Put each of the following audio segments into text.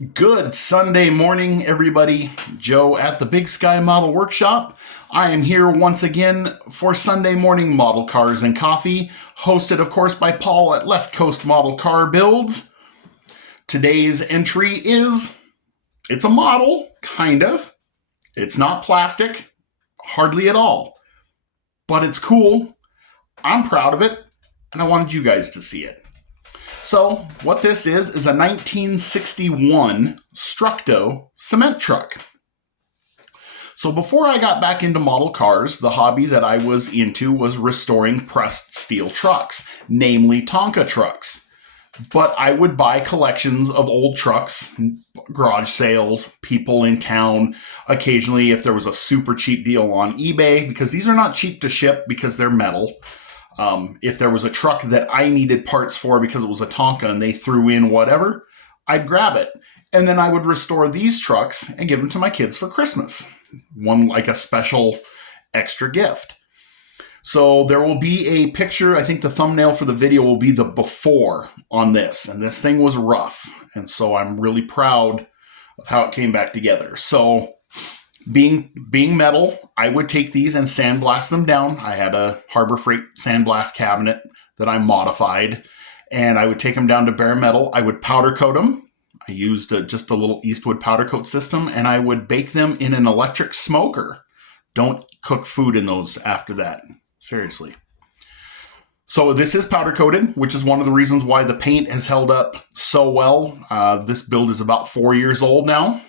Good Sunday morning, everybody. Joe at the Big Sky Model Workshop. I am here once again for Sunday morning model cars and coffee, hosted, of course, by Paul at Left Coast Model Car Builds. Today's entry it's a model, kind of. It's not plastic, hardly at all, but it's cool. I'm proud of it, and I wanted you guys to see it. So what this is a 1961 Structo Cement truck. So before I got back into model cars, the hobby that I was into was restoring pressed steel trucks, namely Tonka trucks. But I would buy collections of old trucks, garage sales, people in town, occasionally if there was a super cheap deal on eBay, because these are not cheap to ship because they're metal. If there was a truck that I needed parts for because it was a Tonka and they threw in whatever, I'd grab it. And then I would restore these trucks and give them to my kids for Christmas. One like a special extra gift. So there will be a picture. I think the thumbnail for the video will be the before on this. And this thing was rough. And so I'm really proud of how it came back together. So being metal, I would take these and sandblast them down. I had a Harbor Freight sandblast cabinet that I modified, and I would take them down to bare metal. I would powder coat them. I used just a little Eastwood powder coat system, and I would bake them in an electric smoker. Don't cook food in those after that. Seriously. So this is powder coated, which is one of the reasons why the paint has held up so well. This build is about 4 years old now.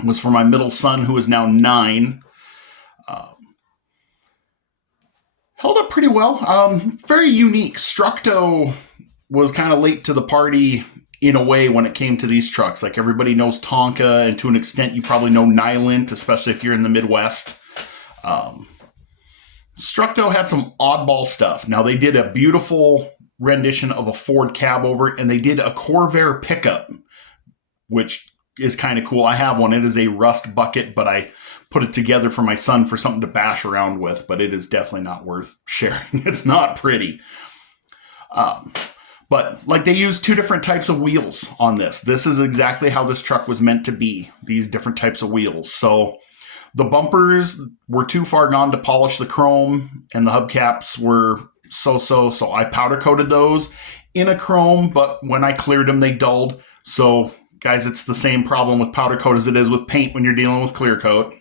It was for my middle son, who is now 9. Held up pretty well. Very unique. Structo was kind of late to the party in a way when it came to these trucks. Like everybody knows Tonka, and to an extent you probably know Nylint, especially if you're in the Midwest. Structo had some oddball stuff. Now they did a beautiful rendition of a Ford cab over, and they did a Corvair pickup, which is kind of cool. I have one. It is a rust bucket, but I put it together for my son for something to bash around with, but it is definitely not worth sharing. It's not pretty. But like they used 2 different types of wheels on this. This is exactly how this truck was meant to be, these different types of wheels. So the bumpers were too far gone to polish the chrome, and the hubcaps were so-so. So I powder coated those in a chrome, but when I cleared them, they dulled. So guys, it's the same problem with powder coat as it is with paint when you're dealing with clear coat.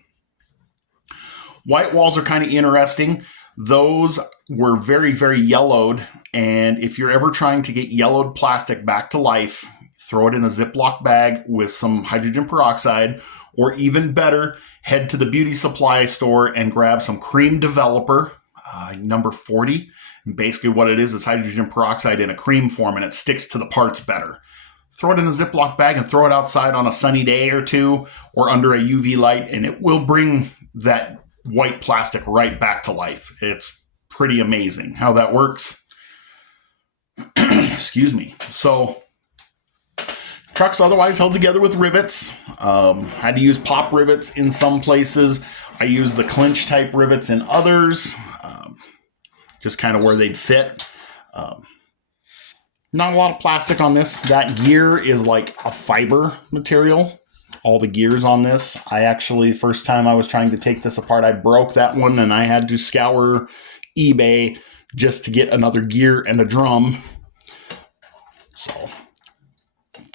White walls are kind of interesting. Those were very, very yellowed. And if you're ever trying to get yellowed plastic back to life, throw it in a Ziploc bag with some hydrogen peroxide, or even better, head to the beauty supply store and grab some cream developer, number 40. And basically what it is hydrogen peroxide in a cream form, and it sticks to the parts better. Throw it in a Ziploc bag and throw it outside on a sunny day or two, or under a UV light, and it will bring that white plastic right back to life. It's pretty amazing how that works. Excuse me. So trucks otherwise held together with rivets. Had to use pop rivets in some places. I use the clinch type rivets in others, just kind of where they'd fit. Not a lot of plastic on this. That gear is like a fiber material. All the gears on this. I actually, first time I was trying to take this apart, I broke that one, and I had to scour eBay just to get another gear and a drum. So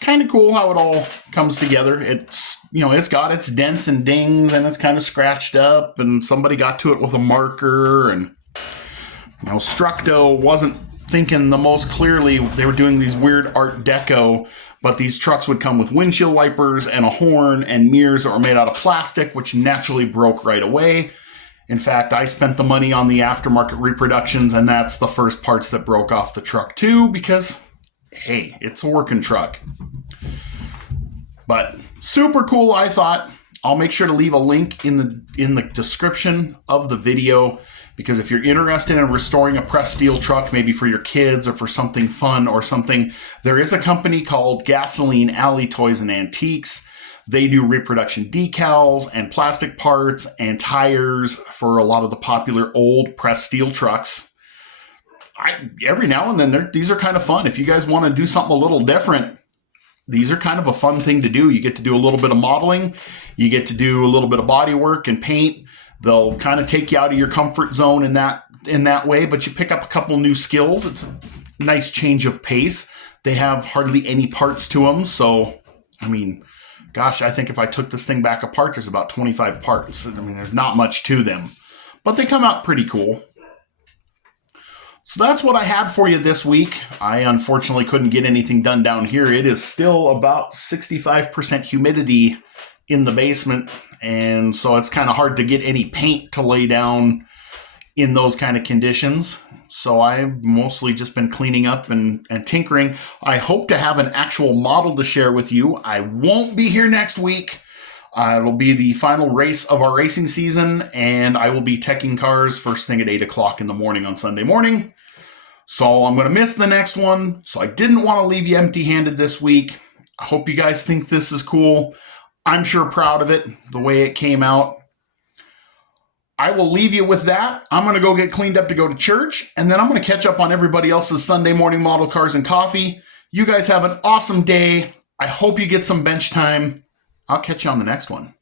kind of cool how it all comes together. It's, it's got its dents and dings, and it's kind of scratched up, and somebody got to it with a marker, and Structo wasn't thinking the most clearly. They were doing these weird Art Deco, but these trucks would come with windshield wipers and a horn and mirrors that were made out of plastic, which naturally broke right away. In fact, I spent the money on the aftermarket reproductions, and that's the first parts that broke off the truck too, because, hey, it's a working truck. But super cool, I thought. I'll make sure to leave a link in the description of the video, because if you're interested in restoring a pressed steel truck, maybe for your kids or for something fun or something, there is a company called Gasoline Alley Toys and Antiques. They do reproduction decals and plastic parts and tires for a lot of the popular old pressed steel trucks. Every now and then, these are kind of fun. If you guys want to do something a little different, these are kind of a fun thing to do. You get to do a little bit of modeling, you get to do a little bit of body work and paint. They'll kind of take you out of your comfort zone in that way, but you pick up a couple new skills. It's a nice change of pace. They have hardly any parts to them, so I mean, gosh, I think if I took this thing back apart, there's about 25 parts. I mean, there's not much to them, but they come out pretty cool. So that's what I had for you this week. I unfortunately couldn't get anything done down here. It is still about 65% humidity in the basement, and so it's kind of hard to get any paint to lay down in those kind of conditions. So I've mostly just been cleaning up and tinkering. I hope to have an actual model to share with you. I won't be here next week. It'll be the final race of our racing season, and I will be teching cars first thing at 8 o'clock in the morning on Sunday morning. So I'm going to miss the next one. So I didn't want to leave you empty-handed this week. I hope you guys think this is cool. I'm sure proud of it, the way it came out. I will leave you with that. I'm going to go get cleaned up to go to church, and then I'm going to catch up on everybody else's Sunday morning model cars and coffee. You guys have an awesome day. I hope you get some bench time. I'll catch you on the next one.